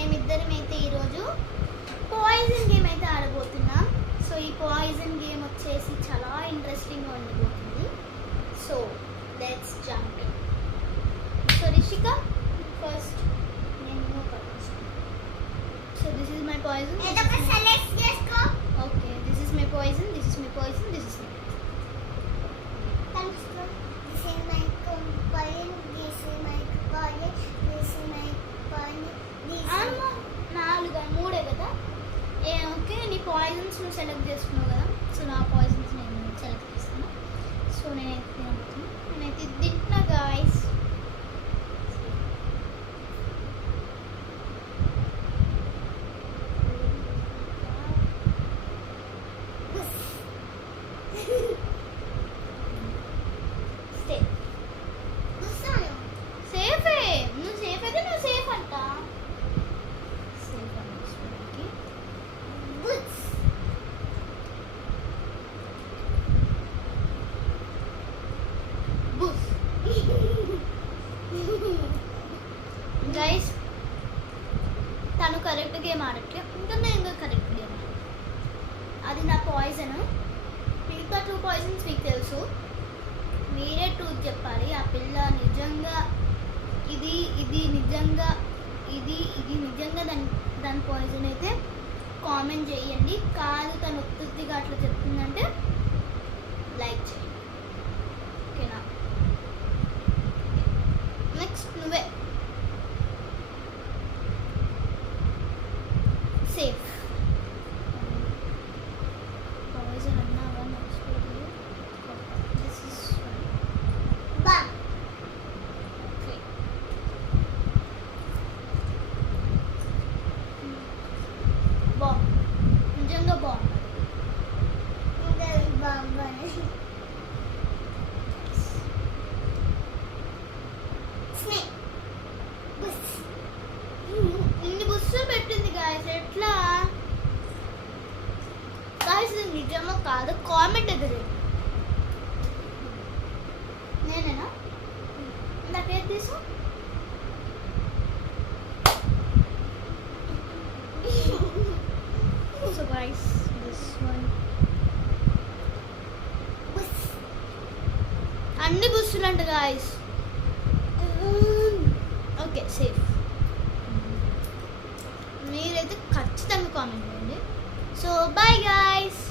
మేమిద్దరమైతే ఈరోజు poison game అయితే ఆడబోతున్నాం. సో ఈ పాయిజన్ గేమ్ వచ్చేసి చాలా ఇంట్రెస్టింగ్గా ఉండబోతుంది. So let's jump in. So Rishika first నేను so this is my poison. Okay, this is my poison, this is my poison, this is my మూడే కదా. ఓకే, నీ పాయిజన్స్ నువ్వు సెలెక్ట్ చేసుకున్నావు కదా. సో నా పాయిజన్స్ నేను సెలెక్ట్ చేస్తాను. సో నేనైతే తినబోతున్నాను. నేనైతే తింటున్నా గాయస్. గైస్ తను కరెక్ట్ గేమ్ ఆడట్లే, ఇంకా నేను కరెక్ట్ గేమ్ అది నా పాయిజన్. మిగతా 2 పాయిజన్స్ మీకు తెలుసు, మీరే ట్రూత్ చెప్పాలి. ఆ పిల్ల నిజంగా ఇది నిజంగా దాని పాయిజన్ అయితే కామెంట్ చేయండి. కాదు తను ఉత్తుగా అట్లా చెప్తుందంటే లైక్ చేయండి. ఓకేనా? నెక్స్ట్ నువ్వే. సేఫ్ పాయిజన్ అన్నావా? మర్చిపోదు. This is balm. Okay, balm నిజంగా బాగుంది. ఇన్ని బుస్సులు పెట్టింది గాయస్, ఎట్లా గాయస్? ఇది నిజమో కాదు కామెంట్ ఎదురు. నేనేనా ఇందాకేం తీసు? సో గాయస్ దిస్ వన్ అన్ని బుస్సులు అంట గాయస్. Okay, safe. మీరైతే ఖచ్చితంగా కామెంట్ చేయండి. So bye guys.